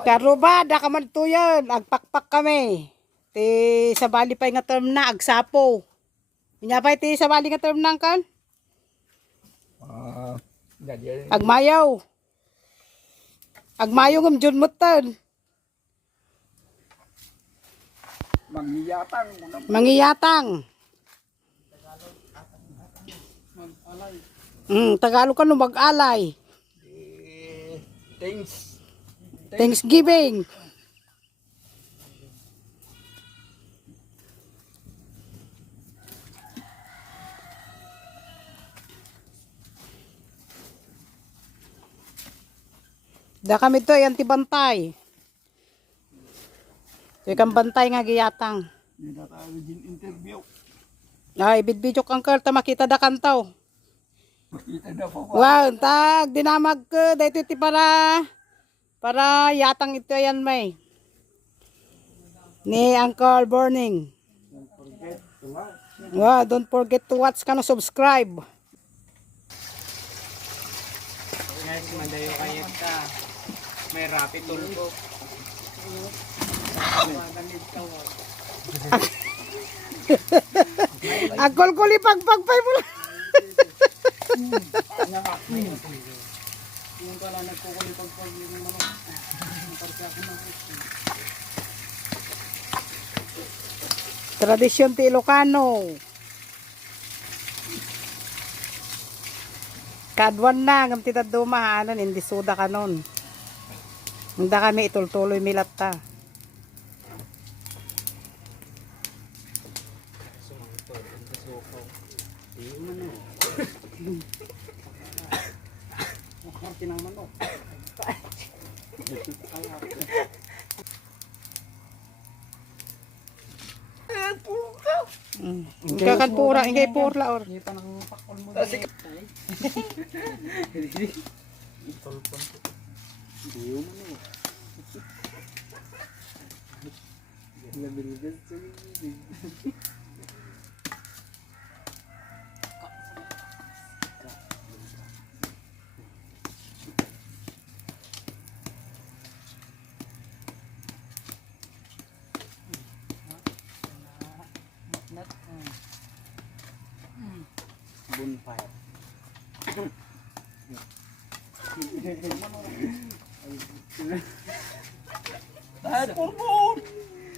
Karubada ka man to yan. Agpakpak kami. Ti sa bali pa nga term na agsapo. Inya pa ti sa bali nga term nang kan? Agmayaw. Agmayaw ngam jud mutan. Mangyatang. Mangiyatang. Tagalog ka no mag-alay. Thanksgiving. Da kami to yan ti bantay. Ikang bantay nga giyatang. Interview. Ay, bidbidyo kang karta makita da kantaw. Makita na po ba? Wow, tag dinamag ko dito ti para yatang ito yan may. Ni Uncle Burning. Wow, don't forget to watch kano subscribe. Guys, mandayo kayo ka. May rapid tulpo. Agol kuli pagpagpay mo lang. Yung pala nagkukulipag-pag yung manok. Tradisyon ti Ilocano. Kadwan na ngam ti taduma anon hindi suda kanon. Handa kami itultuloy milat ta. Tinang manok. Kakan pura, ingay purla or. Hindi pa nang pakol mo. Itulpon ko. Hindi yung manok. Nabiligas sa bibig. Bonfire. Dahil purpon.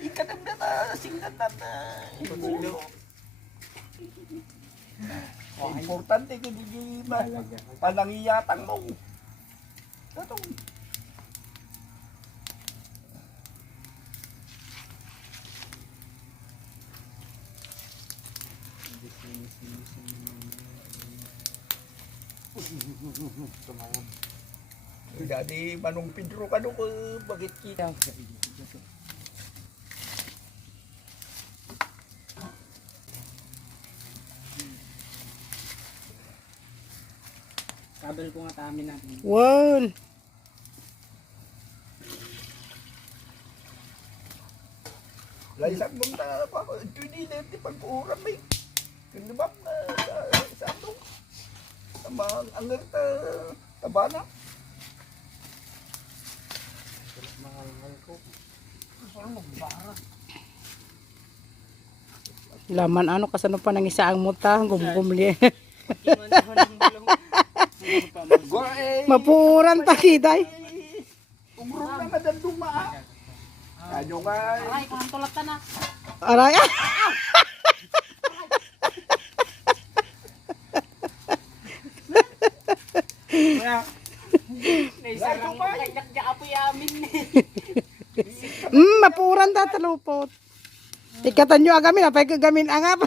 Ikatanda na. Singatan na. Importante kung hindi panangiyatang mo. Ito. Dati Manong Pedro ka doon ko bakit kita. Kabel ko nga tamin natin. Wow. Laisan mong na pa. Hindi na ito pag-uram may. Hindi ba sa ito? Ang angar taba na. Mahal ko. Laman ano kasano pa nang isa ang muta gumgumli. Mapuran ta kiday. Umro na madan duma. Kanyo nga. Ay, kung tulatan na. Aray. Naisa lang mo kagyak apo yamin. Mapuran ta talupot. Ikatan nyo agamin apay kagamin angap.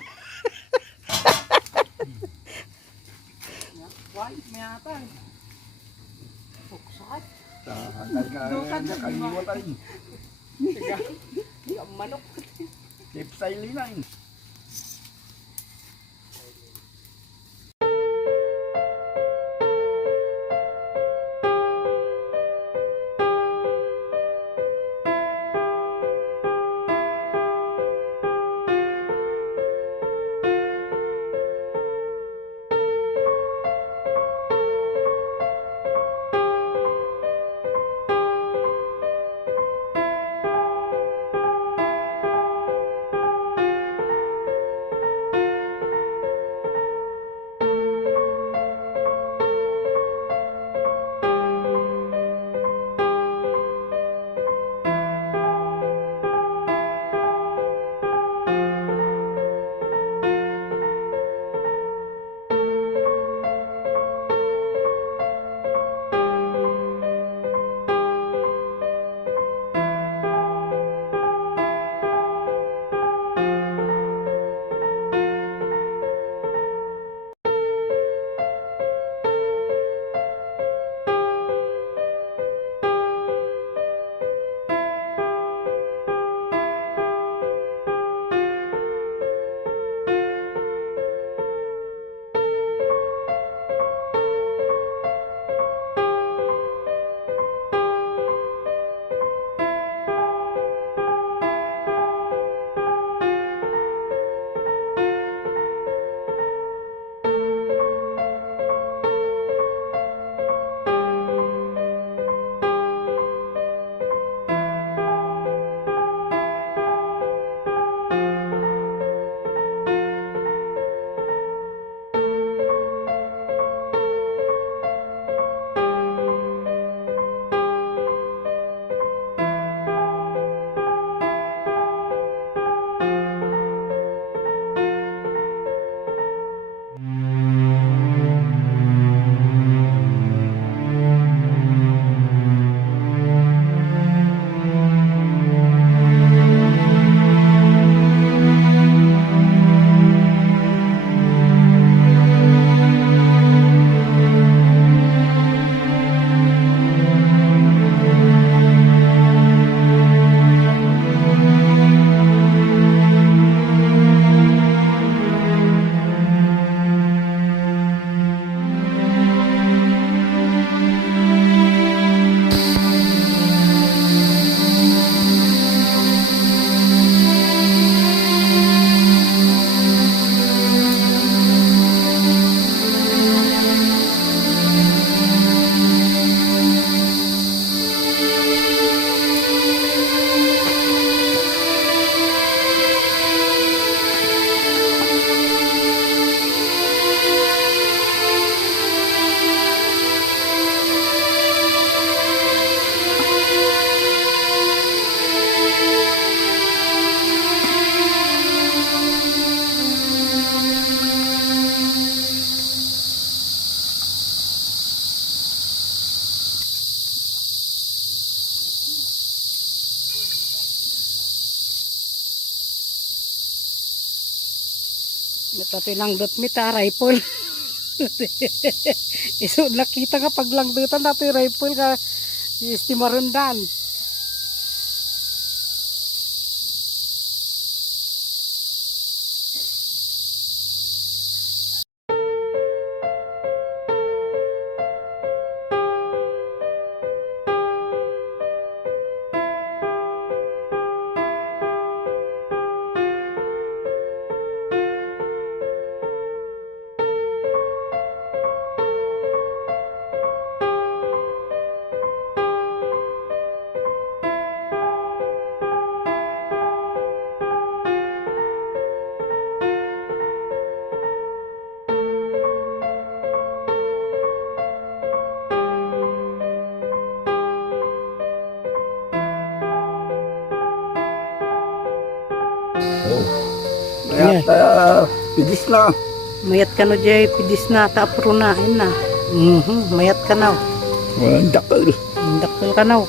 Why, may ata. Puksat. Hanggang na kaliwat ay. Yung manok. Tipsay linain. Natatoy lang dot mita, rifle. Iso, nakita nga pag lang dutan natin rifle ka, istimarundan. Oh. Mayat, pidis na. Mayat ka no jay, pidis na, taapro na, ayun na. Mayat ka na. Walang dakal. Dakil ka na.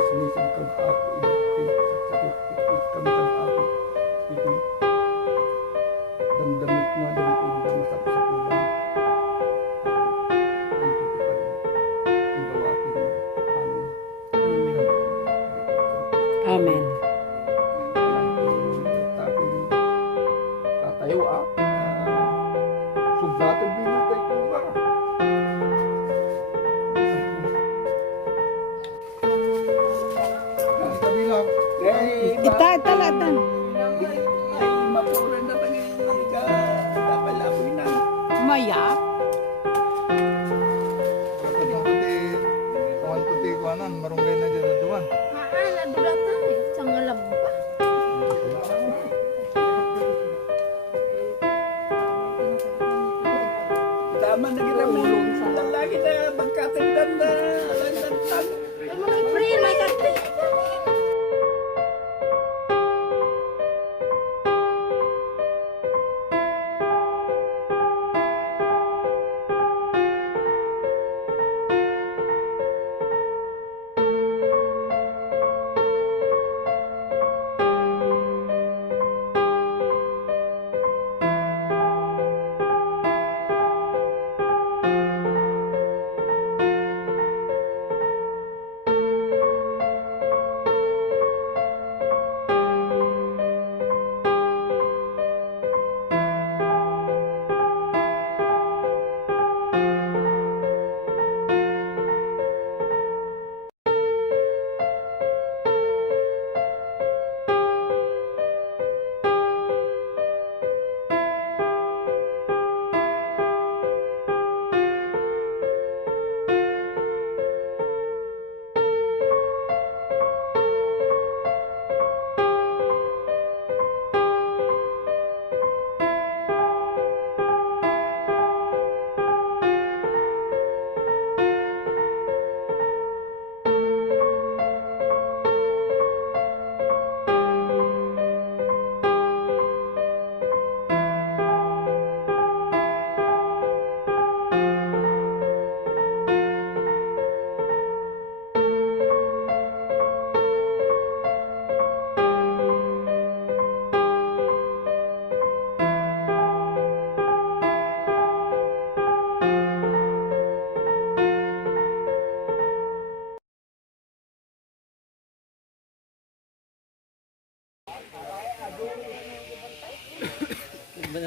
Sinisig kang ako, ilapit, sakit, pikit kang ako, pikit. Damdamit na, damit hindi masap sa pulang. Ang tutipan, igawatin mo, amin. Amen. Tatayo subratan binatay ko ba? Sabi lang, Italatan. ay mapuran na pang kapalaboy na. Maya. Kawan tuti kuanan marunggay na dyan duwan. Maala durata eh, sangat lembah. Tama na ginamin. Lagi na magkatindan na. Lantan. May free, may karte.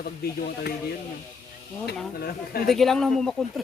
Pag video ang tawid yun. Oo na. Hindi lang na mo makontrol.